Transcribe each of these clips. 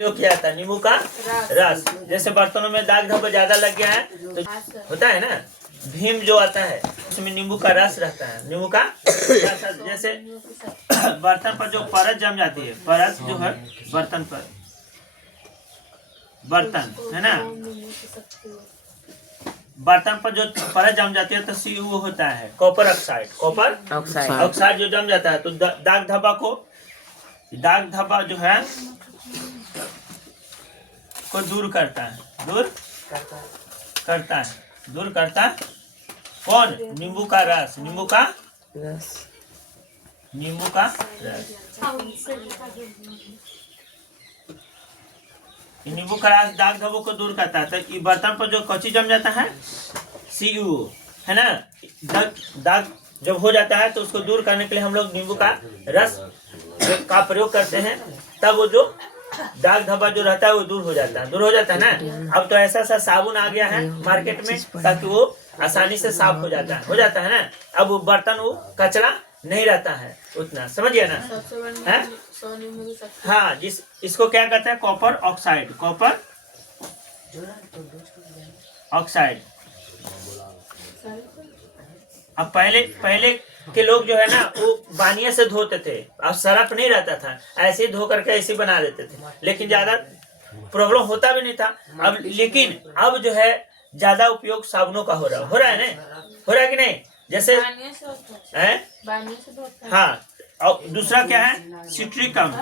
प्रयोग किया जाता है नींबू का रस। जैसे बर्तनों में दाग धब्बा ज्यादा लग गया है तो होता है ना, भीम जो आता है उसमें नींबू का रस रहता है, नींबू का रस। जैसे बर्तन पर जो परत जम जाती है, परत जो है बर्तन पर, बर्तन है ना, बर्तन पर जो परत जम जाती है तो वो होता है कॉपर ऑक्साइड, कॉपर ऑक्साइड जो जम जाता है तो दाग धब्बा जो है को दूर करता है, दूर करता है कौन? नींबू का रस, नींबू का रस। नींबू का रस दाग धब्बों को दूर करता है। तो बर्तन पर जो कच्ची जम जाता है CU है ना, दाग जब हो जाता है तो उसको दूर करने के लिए हम लोग नींबू का रस का प्रयोग करते हैं, तब वो जो दाग धब्बा जो रहता है वो दूर हो जाता है ना। अब तो ऐसा साबुन आ गया है मार्केट में ताकि वो आसानी से साफ हो जाता है ना। अब वो बर्तन वो कचरा नहीं रहता है उतना, समझिए ना। है हाँ, इसको क्या कहते हैं? Copper oxide, copper oxide. अब पहले के लोग जो है ना वो बानिया से धोते थे, अब सरफ नहीं रहता था, ऐसे ही धो करके ऐसे बना देते थे, लेकिन ज्यादा प्रॉब्लम होता भी नहीं था। अब लेकिन अब जो है ज्यादा उपयोग साबुनों का हो रहा है ना, हो रहा है कि नहीं? जैसे हाँ, और दूसरा क्या है? सिट्रिक अम्ल,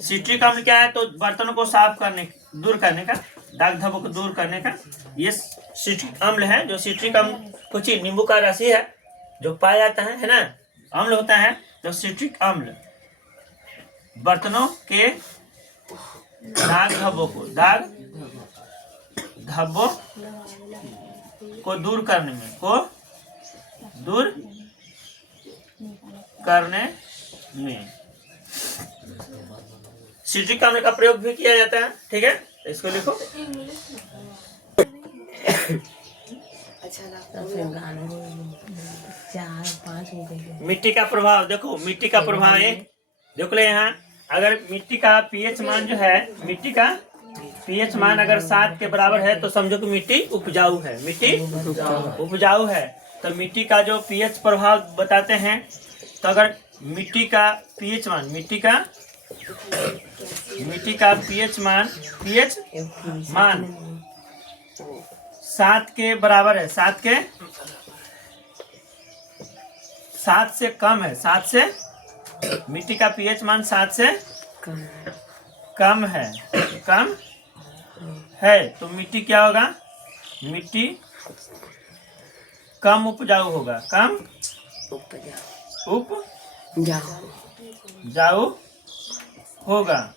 सिट्रिक अम्ल क्या है? तो बर्तनों को साफ करने, दूर करने का, दाग धब्बों को दूर करने का ये सिट्रिक अम्ल है। जो सिट्रिक अम्ल कुछ ही नींबू का रस ही है जो पाया जाता है ना, अम्ल होता है। तो सिट्रिक अम्ल बर्तनों के दाग धब्बों को दूर करने में सिट्रिक अम्ल का प्रयोग भी किया जाता है। ठीक है, इसको लिखो। मिट्टी का प्रभाव देखो, मिट्टी का प्रभाव एक देख ले यहाँ। अगर मिट्टी का pH मान जो है, मिट्टी का pH मान अगर 7 के बराबर है तो समझो कि मिट्टी उपजाऊ है, मिट्टी उपजाऊ है। तो मिट्टी का जो pH प्रभाव बताते हैं, तो अगर मिट्टी का pH मान, मिट्टी का pH मान 7 के बराबर है, 7 से कम है, 7 से मिट्टी का pH मान 7 से कम है तो मिट्टी क्या होगा? मिट्टी कम उपजाऊ होगा, कम उपजाऊ होगा।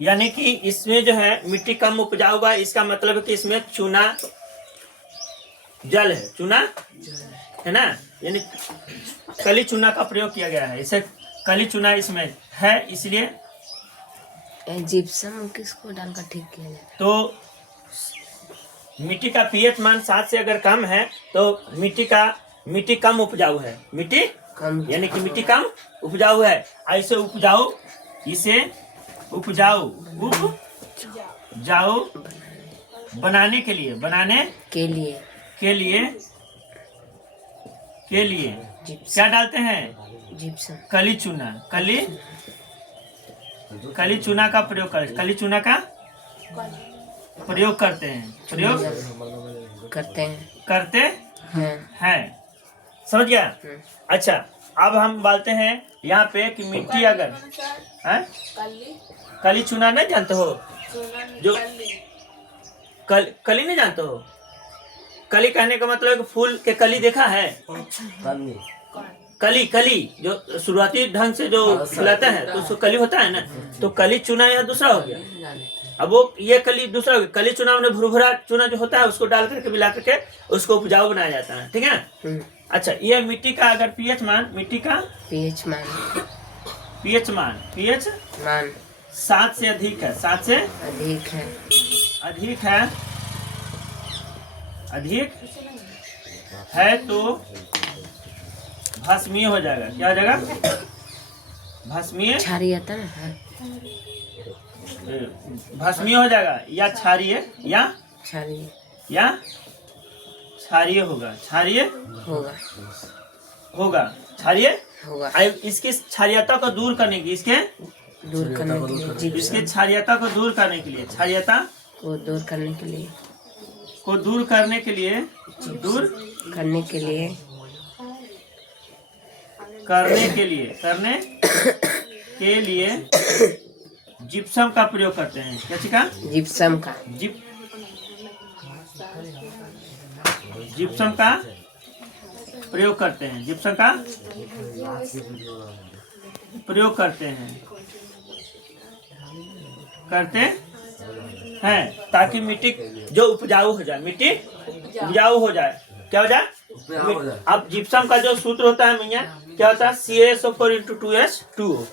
यानी कि इसमें जो है मिट्टी कम उपजाऊ होगा, इसका मतलब है कि इसमें चूना जल है, चूना है ना, यानी कली चूना का प्रयोग किया गया है। इसे कली चूना इसमें है, इसलिए जिप्सम किसको डालकर ठीक किया जाए। तो मिट्टी का pH मान 7 से अगर कम है तो मिट्टी कम उपजाऊ है, मिट्टी कम, यानी कि मिट्टी कम उपजाऊ है। ऐसे इसे उपजाऊ बनाने के लिए क्या डालते हैं? जिप्सम, कली चूना का प्रयोग करते हैं। समझ गया? अच्छा, अब हम बोलते हैं यहाँ पे कि मिट्टी अगर कली चूना नहीं जानते हो, जो कली नहीं जानते हो? कली कहने का मतलब है फूल के कली देखा है? कली जो शुरुआती ढंग से जो फुलाता है तो उसको कली होता है ना। तो कली चूना यह दूसरा हो गया। अब वो ये कली दूसरा हो गया। कली चूना में भुरभुरा चूना जो होता है उसको डाल करके मिला करके उसको उपजाऊ बनाया जाता है। ठीक है। अच्छा, ये मिट्टी का अगर pH मान, मिट्टी का pH मान 7 से अधिक है, 7 से अधिक है तो भस्मीय हो जाएगा। क्या हो जाएगा? भस्मीय, क्षारीय आता ना, हाँ, भस्मीय हो जाएगा या क्षारीय या क्षारीय क्षारीय होगा। क्षारीय होगा, होगा, क्षारीय होगा। इसकी क्षारीयता को दूर करने की, इसके दूर करने के लिए इसके जिप्सम क्षारीयता को दूर करने के लिए, क्षारीयता को दूर करने के लिए, को दूर करने के लिए, दूर करने के लिए, करने के लिए, करने के लिए जिप्सम का प्रयोग करते हैं। क्या चीज का? जिप्सम का, जिप्सम का प्रयोग करते हैं। जिप्सम का प्रयोग करते हैं ताकि मिट्टी जो उपजाऊ हो जाए, मिट्टी उपजाऊ हो जाए। क्या हो जाए? अब जिप्सम का जो सूत्र होता है भैया, क्या होता है? CaSO4 × 2H2O।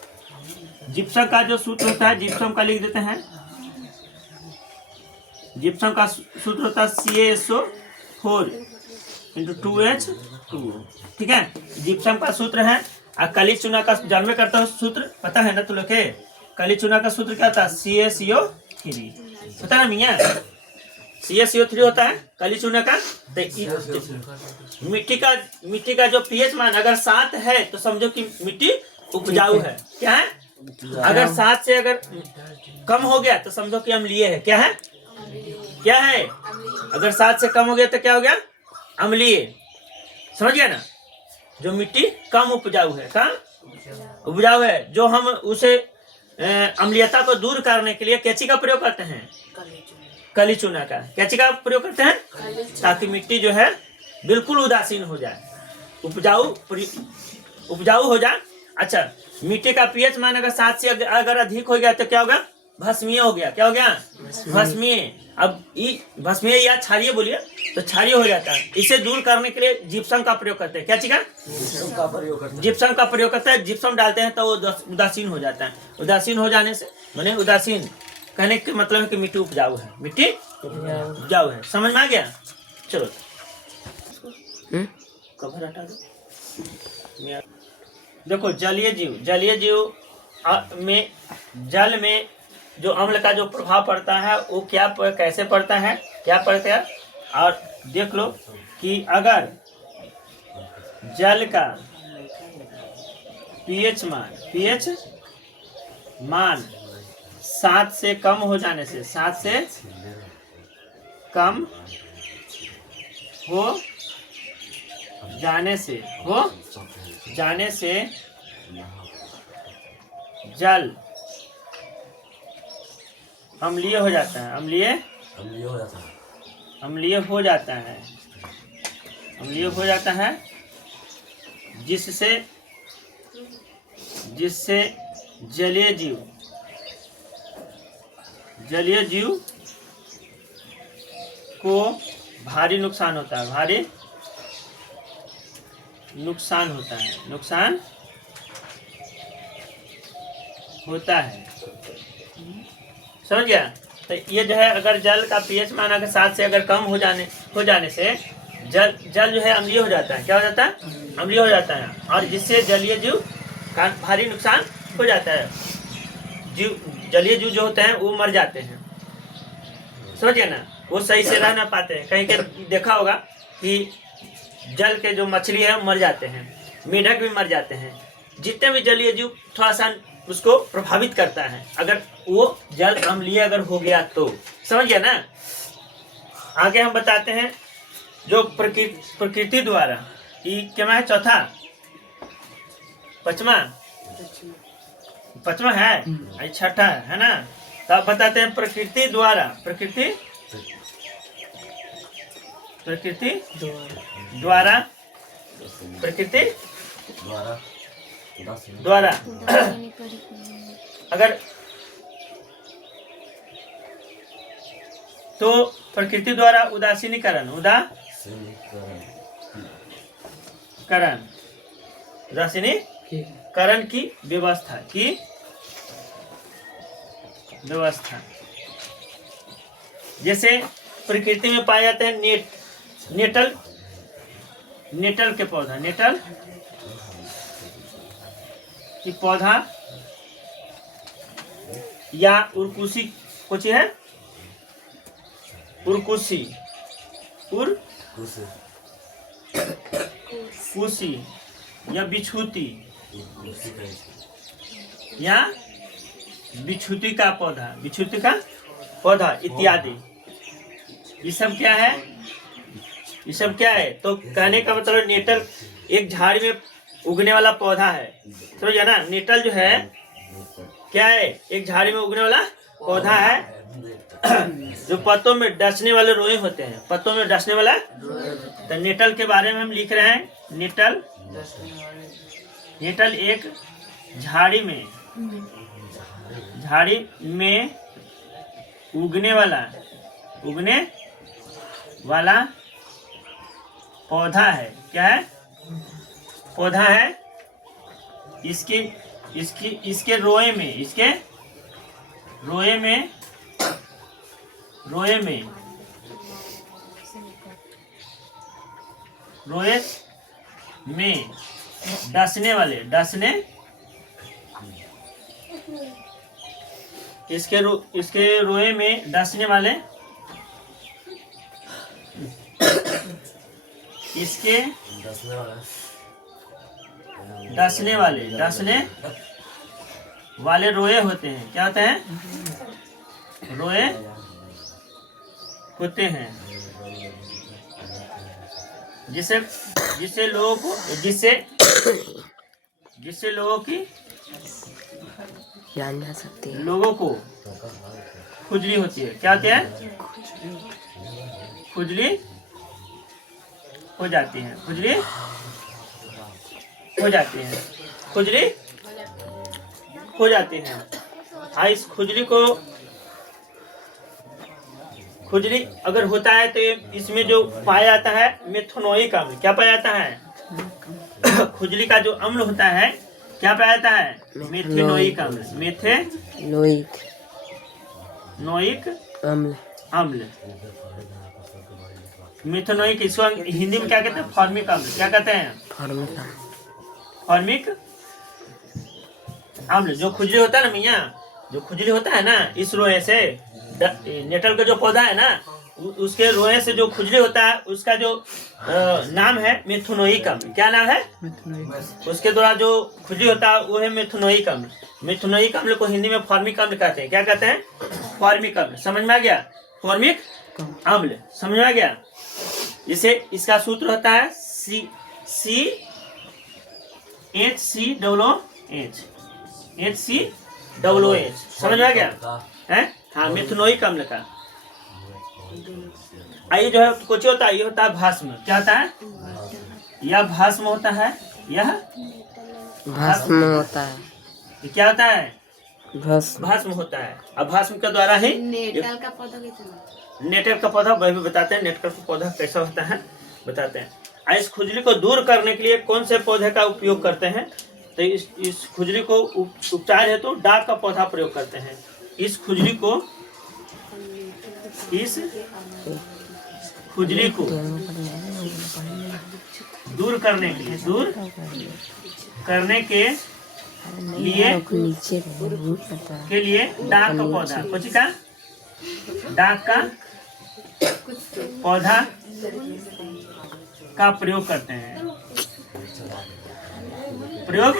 जिप्सम का जो सूत्र होता है, जिप्सम का लिख देते हैं। जिप्सम का सूत्र होता है CaSO4 × 2H2O। ठीक है, जिप्सम का सूत्र है। और कली चूना का जानवे करता हूँ सूत्र, पता है ना तुम लोग के? कली चूना का सूत्र क्या होता है? CaCO3। पता है ना भैया? CaCO3 होता है कली चूना का। तो मिट्टी का जो pH मान अगर 7 है तो समझो कि मिट्टी उपजाऊ है। क्या है? अगर 7 से अगर कम हो गया तो समझो कि अम्लीय है। क्या है? क्या है? अगर 7 से कम हो गया तो क्या हो गया? अम्लीय। समझ गया ना? जो मिट्टी कम उपजाऊ है, कम उपजाऊ है, जो हम उसे अम्लीयता को दूर करने के लिए कैंची का प्रयोग करते हैं? कली चूना का। कैंची का प्रयोग करते हैं ताकि मिट्टी जो है बिल्कुल उदासीन हो जाए, उपजाऊ हो जाए। अच्छा, मिट्टी का pH मान अगर 7 से अगर अधिक हो गया तो क्या होगा? भस्मीय हो गया। क्या हो गया? भस्मीय। अब भस्मीय या क्षारीय बोलिए तो क्षारीय हो जाता है। इसे दूर करने के लिए जिप्सम का प्रयोग करते हैं। क्या चीज का? जिप्सम का प्रयोग करते हैं। जिप्सम डालते हैं तो वो उदासीन हो जाता है। उदासीन हो जाने से माने उदासीन कहने के मतलब है कि मिट्टी उपजाऊ है। मिट्टी उपजाऊ है। समझ में आ गया? चलो कवर हटा दो। देखो, जलीय जीव में जल में जो अम्ल का जो प्रभाव पड़ता है वो कैसे पड़ता है, क्या पड़ता है। और देख लो कि अगर जल का pH मान 7 से कम हो जाने से, 7 से कम हो जाने से जल अम्लीय हो जाता है। अम्लीय हो जाता है जिससे जलीय जीव को भारी नुकसान होता है। नुकसान होता है। समझ गया? तो ये जो है अगर जल का pH मान अगर 7 से अगर कम हो जाने से जल जो है अम्लीय हो जाता है। क्या हो जाता है? अम्लीय हो जाता है। और जिससे जलीय जीव का भारी नुकसान हो जाता है। जलीय जीव जो होते हैं वो मर जाते हैं। समझ गया ना? वो सही से रह ना पाते हैं। कहीं के देखा होगा कि जल के जो मछली है मर जाते हैं, मेढक भी मर जाते हैं। जितने भी जलीय जीव थोड़ा सा उसको प्रभावित करता है अगर वो जल अम्लीय अगर हो गया तो। समझ गया ना? आगे हम बताते हैं जो प्रकृति द्वारा क्या है? चौथा पचमा है, छठा है ना? तो आप बताते हैं प्रकृति द्वारा अगर तो प्रकृति द्वारा उदासीनीकरण की व्यवस्था जैसे प्रकृति में पाए जाते हैं नेटल के पौधा, कि पौधा या उरकुसी कुछ है, उरकुसी, उरकुसी या बिछुती या बिछुती का पौधा, बिछुती का पौधा इत्यादि, ये सब क्या है, ये सब क्या है। तो कहने का मतलब नेटल एक झाड़ी में उगने वाला पौधा है, समझे ना। नेटल जो है क्या है, एक झाड़ी में उगने वाला पौधा है जो पत्तों में डसने वाले रोए होते हैं, पत्तों में डसने वाला। तो नेटल के बारे में हम लिख रहे हैं, नेटल, नेटल एक झाड़ी में उगने वाला पौधा है। क्या है, पौधा है। इसके रोए में डसने इसके रोए में डसने वाले, इसके डसने वाले रोए होते हैं। क्या होते हैं, रोए होते हैं, जिससे लोगों की जान जा सकती है, लोगों को खुजली होती है। क्या होती है, खुजली हो जाती है, खुजली हो जाती है, खुजली हो जाती है। इस खुजली अगर होता है तो इसमें जो पाया जाता है मेथनोइक अम्ल। क्या पाया जाता है, खुजली का जो अम्ल होता है क्या पाया जाता है, मेथनोइक अम्ल, मेथनोइक अम्ल। मेथनोइक, इसको हिंदी में क्या कहते हैं, फॉर्मिक अम्ल। क्या कहते हैं, फॉर्मिक अम्ल। जो खुजली होता है ना मियाँ, जो खुजली होता है ना, इस रोए से, नेटल का जो पौधा है ना, उसके रोए से जो खुजली होता है उसका जो नाम है मेथनोइक अम्ल। क्या नाम है, उसके द्वारा जो खुजली होता है वो है मेथनोइक अम्ल। मेथनोइक अम्ल को हिंदी में फॉर्मिक अम्ल कहते हैं। क्या कहते हैं, फॉर्मिक अम्ल। समझ में आ गया, फॉर्मिक अम्ल समझ में आ गया। इसे इसका सूत्र होता है HCOOH। समझ में आ गया है, हाँ, मेथनोइक अम्ल का। ये जो है कुछ होता है, ये होता है भस्म। क्या होता है, यह भस्म होता है, यह भस्म होता है। ये क्या होता है, भस्म होता है। अब भस्म के द्वारा ही नेटल का पौधा कैसे, नेटल का पौधा वह भी बताते हैं, नेटल का पौधा कैसा होता है बताते हैं। इस खुजली को दूर करने के लिए कौन से पौधे का उपयोग करते हैं, तो इस खुजली को उपचार हेतु डाक का पौधा प्रयोग करते हैं। इस खुजली को दूर करने के लिए डाक का पौधा, कुछ का डाक का पौधा का प्रयोग करते हैं, प्रयोग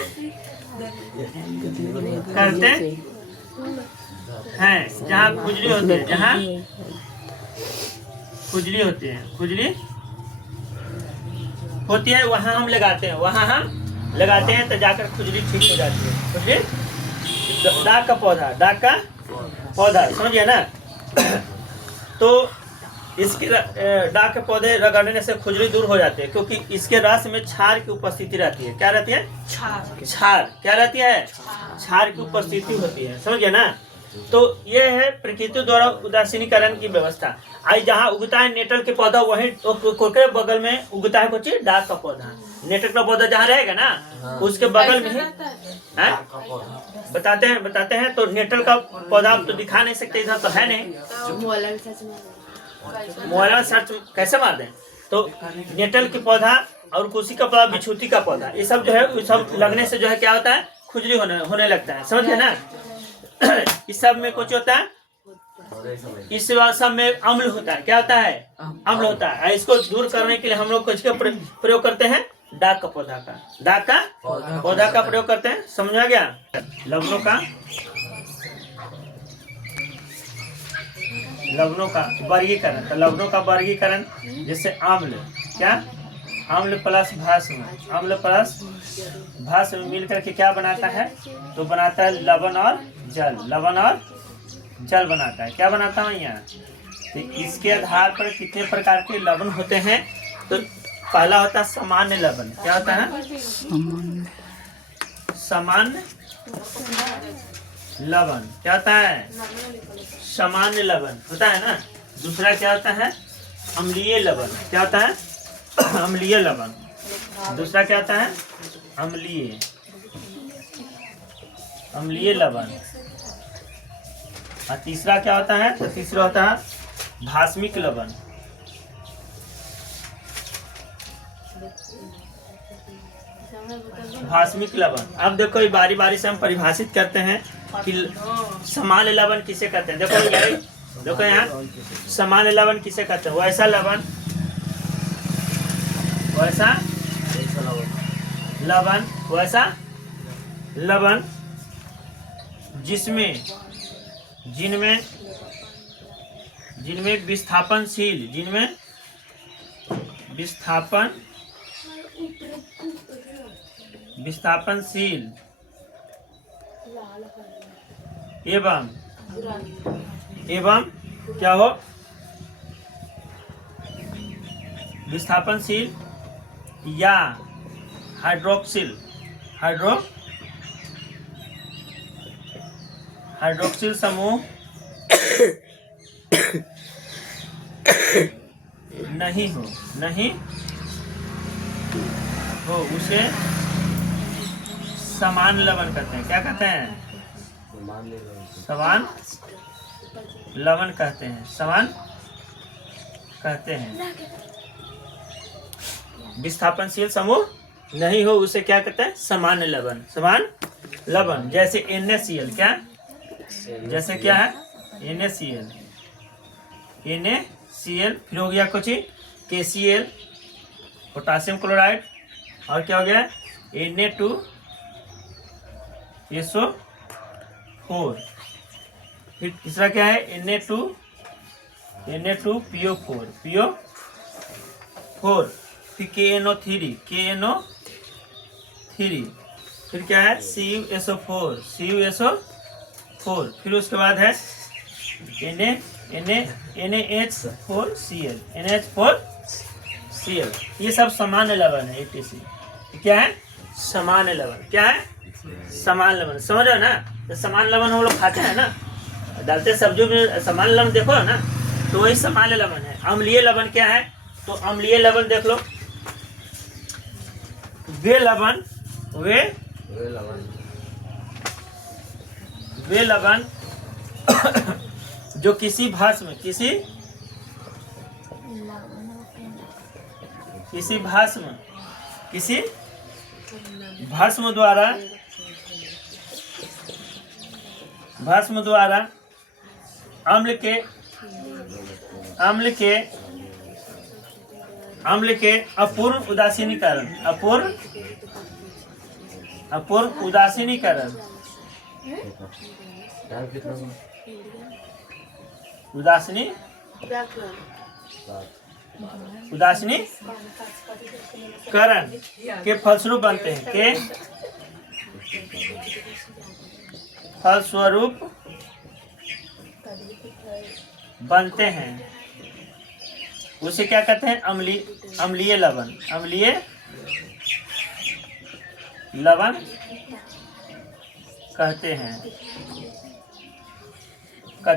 करते हैं। जहाँ खुजली होती है, जहाँ खुजली होती है वहाँ हम लगाते हैं, तो जाकर खुजली ठीक हो जाती है। खुजली, डाक का पौधा समझिए ना। तो इसके डाक के पौधे रगड़ने से खुजली दूर हो जाती है, क्योंकि इसके रस में क्षार की उपस्थिति रहती है। क्या रहती है, क्षार। क्या रहती है, क्षार की उपस्थिति होती है, समझिए ना। तो ये है प्रकृति द्वारा उदासीनीकरण की व्यवस्था। आज जहाँ उगता है नेटल के पौधा, वही के बगल में उगता है कुछ डाक का पौधा। नेटल का पौधा जहाँ रहेगा ना, उसके बगल में ही बताते हैं। तो नेटल का पौधा तो दिखा नहीं सकते, इधर तो है नहीं, मोबाइल सर्च कैसे मार दें। तो नेटल के पौधा और कुसी का पौधा, बिछुती का पौधा, ये सब जो है, सब लगने से जो है क्या होता है, खुजली होने लगता है, समझ गए ना। इस सब में कुछ होता है, इस सब में अम्ल होता है। क्या होता है? अम्ल होता है। इसको दूर करने के लिए हम लोग किसका प्रयोग करते हैं? डाक का पौधा का, डाक का पौधा का प्रयोग करते हैं। समझा गया? लवणों का वर्गीकरण। तो लवणों का वर्गीकरण जैसे आम्ल, क्या? अम्ल प्लस भास्म, अम्ल प्लस भास्म मिलकर के क्या बनाता है? तो बनाता है लवण और जल, लवण और जल बनाता है। क्या बनाता हूँ यहाँ? तो इसके आधार पर कितने प्रकार के लवण होते हैं? तो पहला होता है सामान्य लवण। क्या होता है? सामान्य लवण। क्या होता है? सामान्य लवण होता है ना। दूसरा क्या होता है? अम्लीय लवण। क्या होता है? अम्लीय लवण। दूसरा क्या होता है? अम्लीय लवण। और तीसरा क्या होता है? तो तीसरा होता है भास्मिक लवण। भास्मिक लवण। अब देखो ये बारी बारी से हम परिभाषित करते हैं कि सामान्य लवण किसे कहते हैं। देखो यहाँ सामान्य लवण किसे कहते हैं? वैसा लवण जिनमें विस्थापनशील एवं क्या हो? विस्थापनशील या हाइड्रोक्सिल समूह नहीं हो उसे समान लवण कहते हैं। क्या कहते हैं? समान लवण कहते हैं। समान कहते हैं। विस्थापनशील समूह नहीं हो उसे क्या कहते हैं? समान लवण। समान लवण जैसे NaCl। क्या? जैसे क्या है? NaCl। फिर हो गया कुछ KCl, पोटासियम क्लोराइड। और क्या हो गया? Na2SO4। फिर तीसरा क्या है? Na2PO4। फिर KNO3। फिर क्या है? CuSO4। फिर उसके बाद है NaH4Cl। ये सब सामान्य लवण है। ATC क्या है? सामान्य लवण। क्या है? सामान्य लवण। समझ रहे हो ना? तो सामान्य लवण हम लोग खाते हैं ना, डालते सब्जियों में। सामान्य लवण देखो ना, तो वही सामान्य लवण है। अम्लीय लवण क्या है? तो अम्लीय लवण देख लो। वे लवण जो किसी भास्म द्वारा अम्ल के अपूर्ण उदासीनीकरण के फलस्वरूप बनते हैं। उसे क्या कहते हैं? अम्लीय लवण कहते हैं।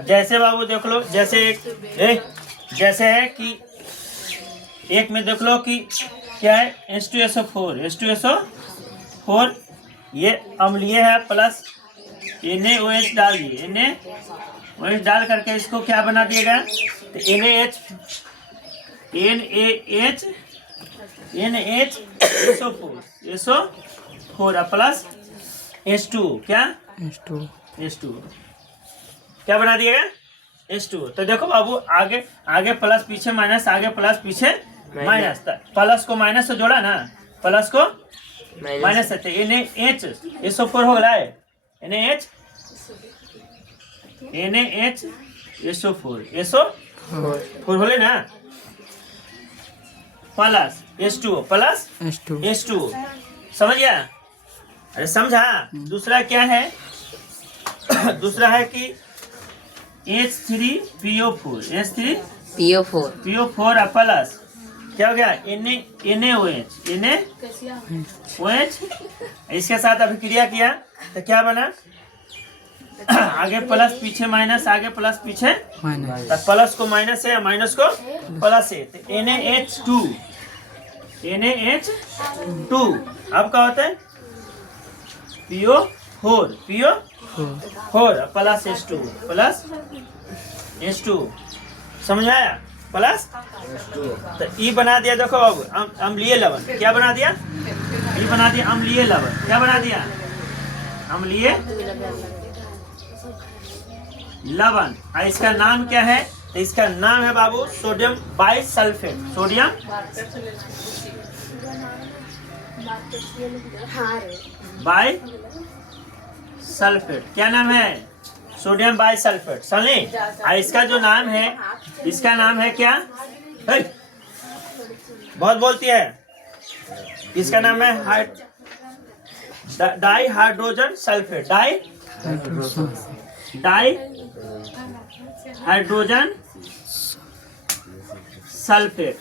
जैसे बाबू देख लो, जैसे है कि एक में देख लो कि क्या है? H2SO4 ये अम्लीय है, प्लस NaOH डाल दिए। NaOH डाल करके इसको क्या बना दिएगा? तो NaHSO4 प्लस H2 क्या H2 H2 क्या बना दिएगा H2। तो देखो बाबू आगे आगे प्लस पीछे माइनस, आगे प्लस पीछे माइनस, प्लस को माइनस से जोड़ा ना, प्लस को माइनस से NaH SO4 हो गया है, NaH SO4 होले ना, प्लस H2 प्लस H2 समझ गया। अरे समझा। दूसरा क्या है दूसरा है कि H3PO4 H3PO4 प्लस क्या हो गया NaOH इसके साथ अभिक्रिया किया तो क्या बना आगे प्लस पीछे माइनस, आगे प्लस पीछे तो प्लस को माइनस है, माइनस को प्लस है, तो NaH2 अब क्या होता है PO4 प्लस H2 समझ आया प्लस। तो ई बना दिया देखो अब अम्लीय लवण, क्या बना दिया ई बना दिया अम्लीय लवण, क्या बना दिया अम्लीय लवण। और इसका नाम क्या है तो इसका नाम है बाबू सोडियम बाइसल्फेट, सोडियम बाइसल्फेट क्या नाम है सोडियम बाइसल्फेट समझे। और इसका जो नाम है इसका नाम है क्या बहुत बोलती है, इसका नाम है di hydrogen sulphate, di hydrogen sulphate,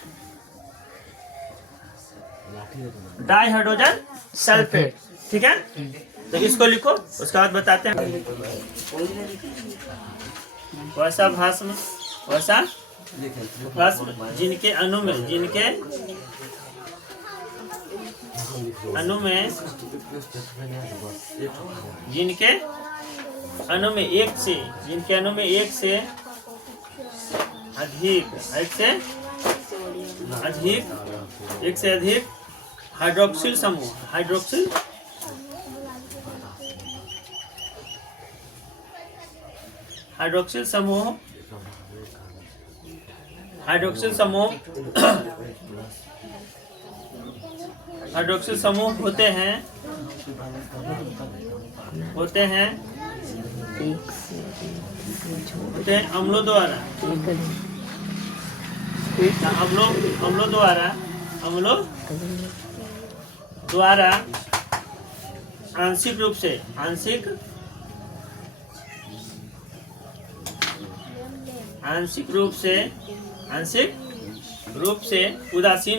di hydrogen sulphate ठीक है। तो इसको लिखो उसके बाद बताते हैं। वैसा भास्म जिनके अणु में एक से अधिक हाइड्रोक्सिल समूह, हाइड्रोक्सिल समूह होते हैं अम्लों द्वारा आंशिक रूप से उदासीन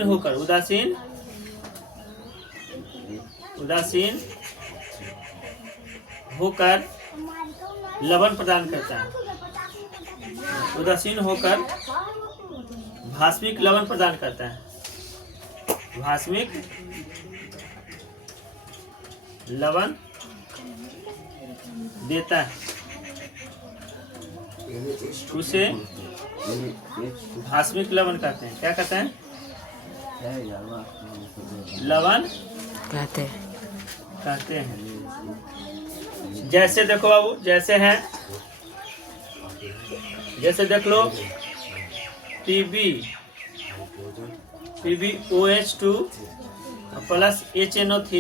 होकर लवण प्रदान करता है, भास्मिक लवण प्रदान करता है, भास्मिक लवण देता है, उसे भास्मिक लवण कहते हैं। क्या कहते हैं लवण कहते हैं। जैसे देखो बाबू जैसे देख लो PbOH2 प्लस HNO3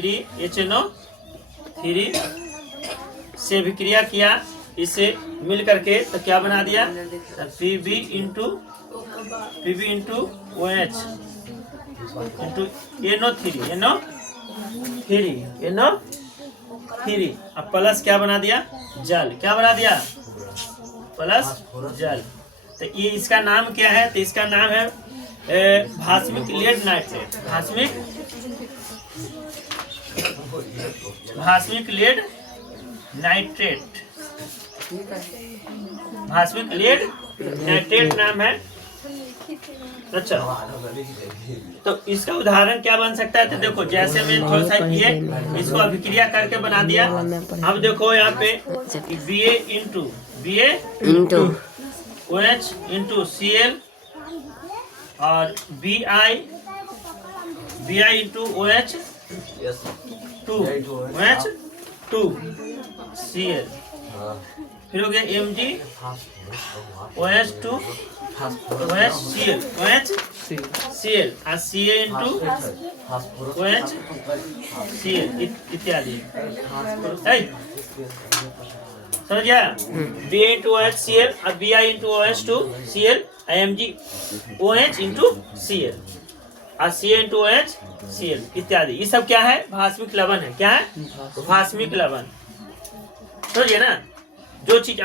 से विक्रिया किया, इसे मिल करके तो क्या बना दिया Pb into OH into NO3 अब प्लस क्या बना दिया जल, क्या बना दिया प्लस जल। तो ये इसका नाम क्या है तो इसका नाम है भास्मिक लेड नाइट्रेट, भास्मिक लेड नाइट्रेट नाम है। अच्छा तो इसका उदाहरण क्या बन सकता है तो देखो जैसे मैं थोड़ा सा ये इसको अभिक्रिया करके बना दिया। अब देखो यहाँ पे Ba into OH into Cl और Bi into OH two C L, फिर हो गया Mg OH two OH C L, OH C L और C A into OH C L इत्यादि। समझ गया? B into OH C L और B I into OH two C L, Mg OH into C L और C into OH C L इत्यादि। ये सब क्या है? भास्मिक लवण है। क्या है? भास्मिक लवण। समझिए ना, जो चीज